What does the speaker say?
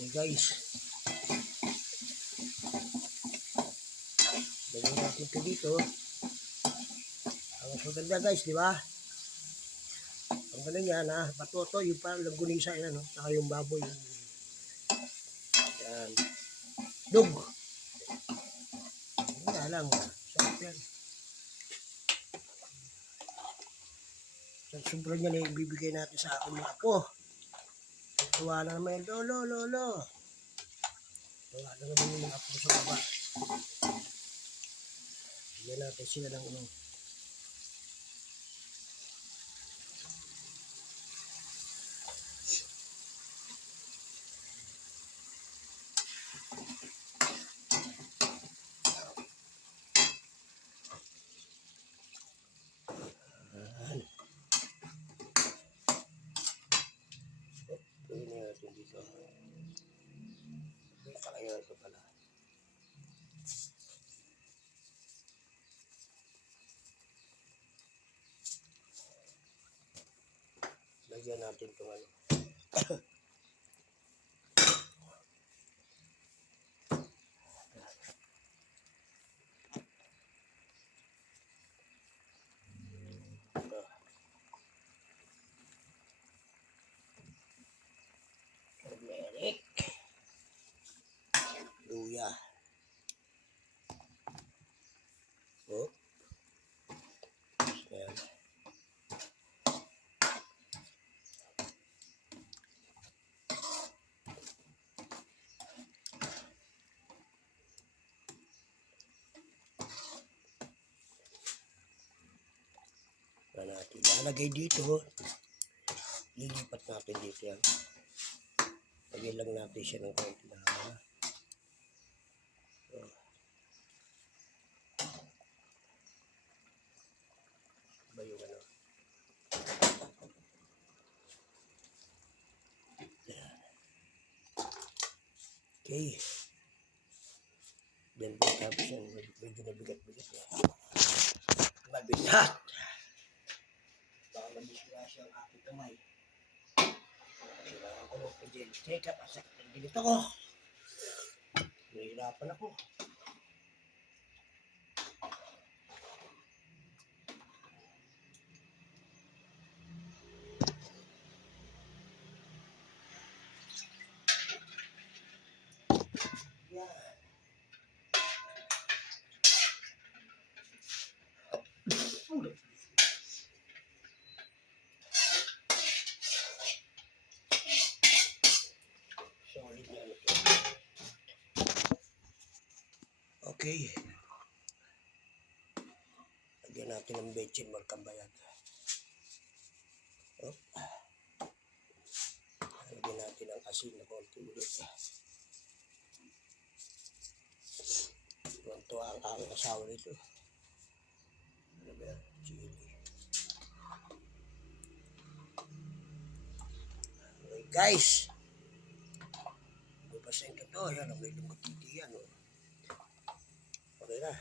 Okay guys, lagyan natin ito dito. Ang maganda guys, di ba? Ang galing yan ha, patoto, yung parang lagunisa yan, no? Saka yung baboy. Yan. Dug. Wala lang, sarap yan. Sa sobrang yan eh, ibibigay natin sa akin mga apo. Tuwa na naman yung lolo. Tuwa na naman yung mga apo sa baba. Bigyan natin sila ng ano. Pwede natin dito. Dito kayo ito pala. Lagyan natin itong ano. Turmeric. Luya. Oh. Ayan. Natin lalagay dito, lilipat natin dito yan. Lagyan lang natin siya ng konti na ba yung ano. Okay, then tapos yan, medyo nabigat-bigat na mabigat. Baka mag-disgrasya ang aking kamay. Kailangan ko ng pagdil. Teka, pasakit ang ginito ko. Nahihirapan ako. Yan. Solid yan ito. Okay. Lagyan natin ng bechin markabayag. Oh. Lagyan natin ang asin na konti ulit. Ito ang aking asawa nito. Ano ba yan? Chili. Okay guys. Bupasin ko to. Yan, may lumutiti yan. Okay na.